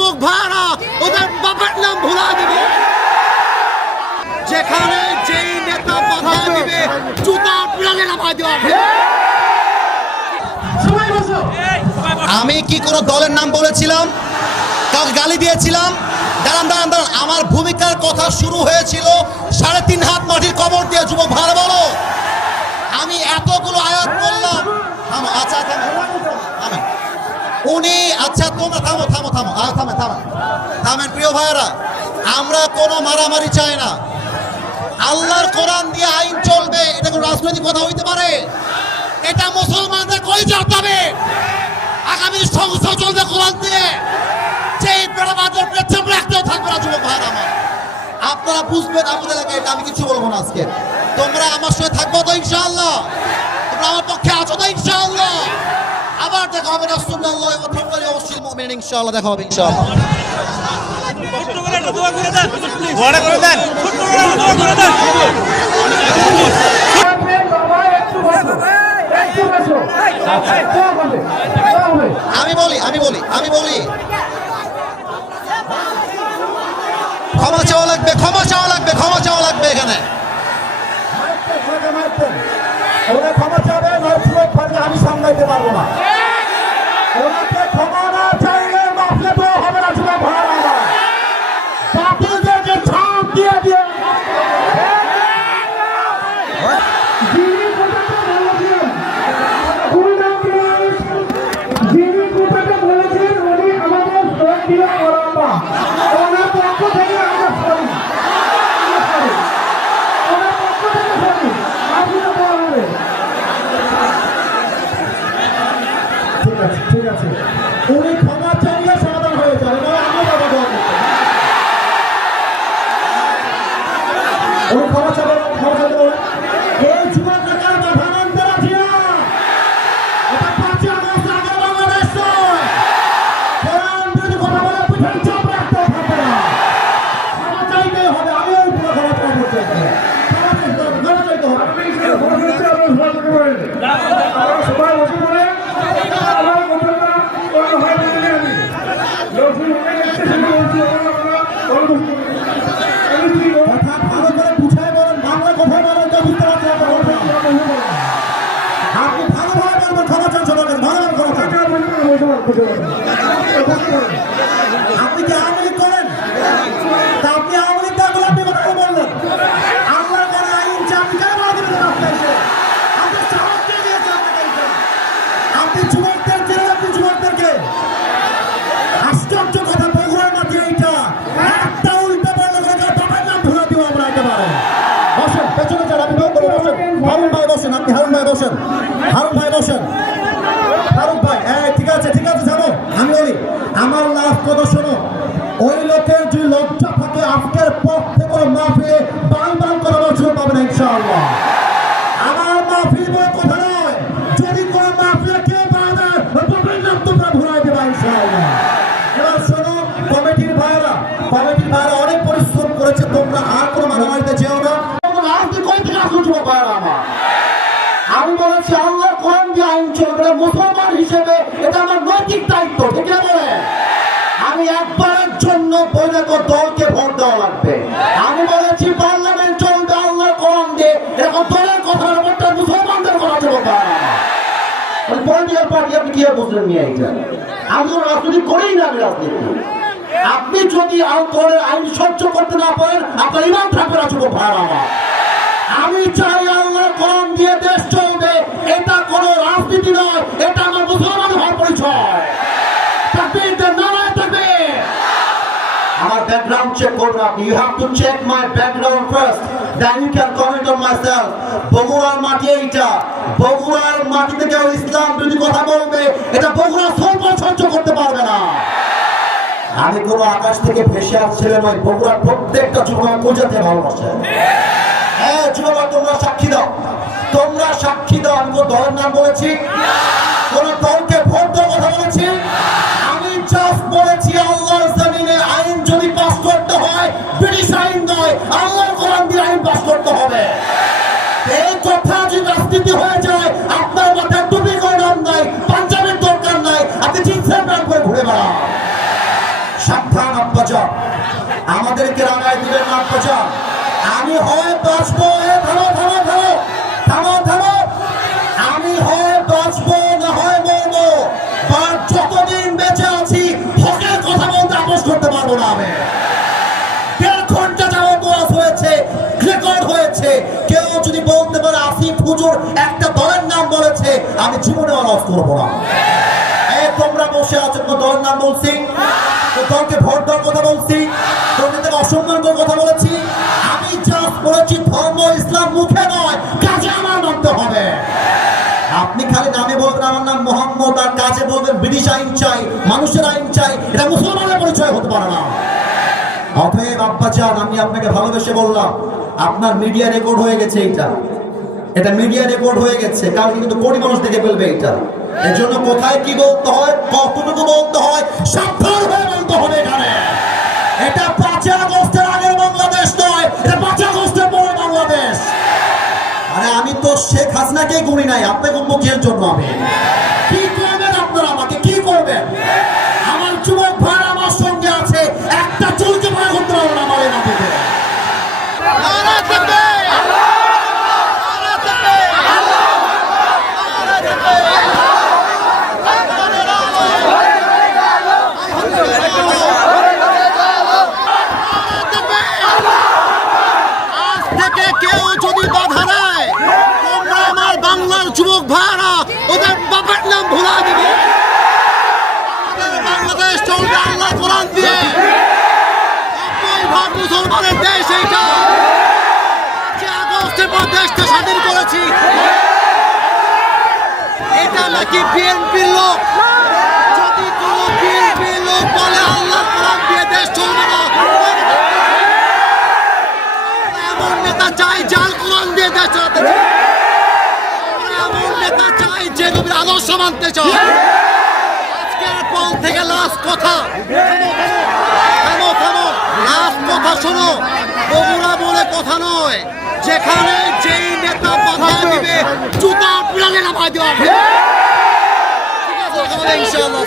যুবক ভাইরা ওদের বাবার নাম ভুলা দিবে। যেখানে যেই নেতা বাধা দিবে জুতা পিড়ালে নামায় দেওয়া হবে। আমি কি কোনো দলের নাম বলেছিলাম, কাউকে গালি দিয়েছিলাম? দাঁড়ান দাঁড়ান দাঁড়ান, আমার ভূমিকার কথা শুরু হয়েছিল 3.5 হাত মাটির কবর দিয়ে। যুবক ভাইরা বলো, আমি এতগুলো আয়াত বললাম। আচ্ছা থামেন উনি, আচ্ছা তোমরা থামো থামো থামো থামেন থামেন থামেন। প্রিয় ভাইয়েরা, আমরা কোনো মারামারি চাই না। আল্লাহর কোরআন দিয়ে আইন চলবে, এটা কোনো রাজনৈতিক কথা হইতে পারে? এটা মুসলমানদের কলিজা হবে। আগামী সংসদ চলবে কোরআন দিয়ে। যেই বেড়াবাদের পেছন রাখতেও থাকবে না। যুবক ভাইয়েরা আমার, আপনারা বুঝবেন আমাদের এলাকায়। এটা আমি কিছু বলবো না আজকে। তোমরা আমার সঙ্গে থাকবো তো ইনশাআল্লাহ? তোমরা আমার পক্ষে আছো তো ইনশাআল্লাহ? আবার দেখা হবে রাসূলুল্লাহ ওয়া তাআলা ওয়াসিল মুমিনিন। ইনশাআল্লাহ দেখা হবে ইনশাআল্লাহ। আমি বলি ক্ষমা চাওয়া লাগবে, ক্ষমা চাওয়া লাগবে, ক্ষমা চাওয়া লাগবে। এখানে ক্ষমা চাবে, আমি সামলাইতে পারবো না। ওনাকে ক্ষমা না চাইলে মাফলে তো হবে না। ছিল ভাড়া বাতিলদেরকে ছাপ দিয়ে দিয়ে ঠিক আছে, উনি ক্ষমা চাইলে সমাধান হয়ে যায়। উনি ক্ষমা চাইলে এই জীবন টাকার মাথা মানতে রাখি না। এটা 5 আগস্ট আগে বাংলাদেশ নয়। কোরআন যদি কথা বলে পিঠের চাপ রাখতে থাকবে না। ক্ষমা চাইতেই হবে। আমি ওই পুরো ক্ষমা চাইতে চাইতে সবাই বসে পড়ে আপনি কি আওয়ামী লীগ করেন? তা আপনি আওয়ামী লীগ থাকলে আপনি কথা বললেন। আল্লাহ করে আইন আপনি কেন বলা দিবেন? আপনি সাহস দিয়ে দিয়েছেন আপনাকে। আপনি যুবকদেরকে, আপনি যুবকদেরকে আশ্চর্য কথা বগুড়ার মাটি। এইটা একটা উল্টা বললে বাবার নাম ধরে দিব আমরা একেবারে। বসেন, পেছনে যান, আপনি বসেন। হারুন ভাই বসেন, আপনি হারুন ভাই বসেন। হারুন ভাই বসেন। হারুন ভাই, ঠিক আছে ঠিক আছে, যাবো। আমি বলি আমার লাস্ট কথা শোনো। ওই লোকের যে লজ্জা থাকে আজকের পর থেকে মাহফিলে বাল বাল করে বছর পাবে না ইনশাআল্লাহ। আমার মাহফিল বলে কথা নয়। যদি কোনো মাহফিলে কেউ বাধা বাবার নাম তোমরা ভুলাই দেবা ইনশাআল্লাহ। এবার শোনো, কমিটির ভাইরা অনেক পরিশ্রম করেছে। তোমরা আর কোনো মারামারিতে যেও না। রাজনীতি কই থেকে আসুন যুবক ভাইরা আমার। আমি বলেছি আল্লাহর কোরআন দিয়ে আইন চলবে। মুসলমান হিসেবে এটা আমার নৈতিক দায়িত্ব। ঠিক না বলে আমি একবারের জন্য বৈধ দলকে ভোট দেওয়া লাগবে। আমি বলেছি পার্লামেন্ট চলবে আল্লাহর কোরআন দিয়ে। এরকম দলের কথা ব্যাপারটা মুসলমানদের কথা চলবে। পলিটিক্যাল পার্টি আপনি কি বুঝলেন নিয়ে এইটা? আমি তো রাজনীতি করেই না। আমি রাজনীতি, আপনি যদি দলের আইন সহ্য করতে না পারেন আপনার ইমান থাকবে না। যুবক ভাই আমার, আমি চাই আল্লাহর কোরআন দিয়ে দেশ চলবে। এটা কোনো রাজনীতি নয়, এটা আমার মুসলমান হওয়ার পরিচয়। তাকবীর, নারায়ে তাকবীর। আমার ব্যাকগ্রাউন্ড চেক করবেন আপনি। You have to check my background first, then you can comment on myself. বগুড়ার মাটি এইটা। বগুড়ার মাটিতে কেউ ইসলাম যদি কথা বলবে, এটা বগুড়া সহ্য করতে পারবে না। আমি কোনো আকাশ থেকে ভেসে আসছিলাম নয়। বগুড়ার প্রত্যেকটা যুবক পূজাতে ভালোবাসে। হ্যাঁ যুবক, তোমরা সাক্ষী দাও, তোমরা সাক্ষী দাও। আমি কোন দলের নাম বলেছি? কোন দলকে ভোট দেওয়ার কথা বলেছি? আমি জাস্ট বলেছি আল্লাহর জমিনে আইন যদি পাস করতে হয় ব্রিটিশ আইন নয়, আল্লাহর কোরআন দিয়ে আইন পাস করতে হবে। এই কথা যদি রাজনীতি হয়ে যায়, আপনার মাথায় টুপি করে নাম নাই, পাঞ্জাবের দরকার নাই, আপনি জিন্সের প্যান্ট করে ঘুরে বেড়ান। সাবধান আব্বাজান, আমাদেরকে রাগায় দিবেন না আব্বাজান। আমি হয় বাঁচবো, থামো থামো থামো থামো থামো, আমি হয় বাঁচবো না হয় মরবো, বা যতদিন বেঁচে আছি হকের কথা বলতে আপোষ করতে পারবো না। আমি 1.5 ঘন্টা যাবত ওয়াজ হয়েছে, রেকর্ড হয়েছে, কেউ যদি বলতে পারে আসিফ হুজুর একটা দলের নাম বলেছে, আমি জীবনে ওয়াজ করবো না। তোমরা বসে আছো, কোন দলের নাম বলছি? দলকে ভোট দেওয়ার কথা বলছি? তোদের অসম্মান করার কথা বলেছি? আমি জাস্ট বলেছি ধর্ম ইসলাম মুখে নয়, কাজে আমার মানতে হবে। আপনি খালি নামে বলবেন আমার নাম মোহাম্মদ, আর কাজে বলবেন ব্রিটিশ আইন চাই, মানুষের আইন চাই, এটা মুসলমানের পরিচয় হতে পারে না। অতএব আব্বাজান, আমি আপনাকে ভালোবেসে বললাম, আপনার মিডিয়া রেকর্ড হয়ে গেছে, এটা মিডিয়া রেকর্ড হয়ে গেছে, কালকে কিন্তু কোটি মানুষ দেখে ফেলবে এটা। এর জন্য কোথায় কি বলতে হয়, কতটুকু বলতে হয়, সাবধান হয়ে বলতে হবে। এখানে এটা 5 আগস্টের আগের বাংলাদেশ নয়, এটা 5 আগস্টের পরে বাংলাদেশ। আরে আমি তো শেখ হাসিনাকে গুনি নাই, আপনাকে মুখের জন্য আমি কি করবেন? আপনারা আমাকে কি করবেন? আমার যুবক ভাই আমার সঙ্গে আছে, একটা চুলকে ভয় করতে পারবো না আমার এই মাটিতে। যুবক ভাইরা ওদের বাপের নাম ভুলা দিবে। বাংলাদেশ চলবে আল্লাহ কোরআন দিয়ে, মুসলমানের দেশ। এইটা 5 আগস্টের পর দেশটা স্বাধীন করেছি, এটা নাকি বিএনপির লোক? যদি কোনো বিএনপির লোক বলে আল্লাহ কোরআন দিয়ে দেশ চলবে না, এমন নেতা চাই যার কোরআন দিয়ে দেশ চালাতে চায়, এমন নেতা চাই যে নবীর আদর্শ মানতে চায়। আজকের পর থেকে লাস্ট কথা, লাস্ট কথা শোনো, বগুড়া বলে কথা নয়, যেখানে যেই নেতা বাধা দিবে জুতা পিড়ালে নামায় দেওয়া হবে। ঠিক আছে, ইনশাআল্লাহ।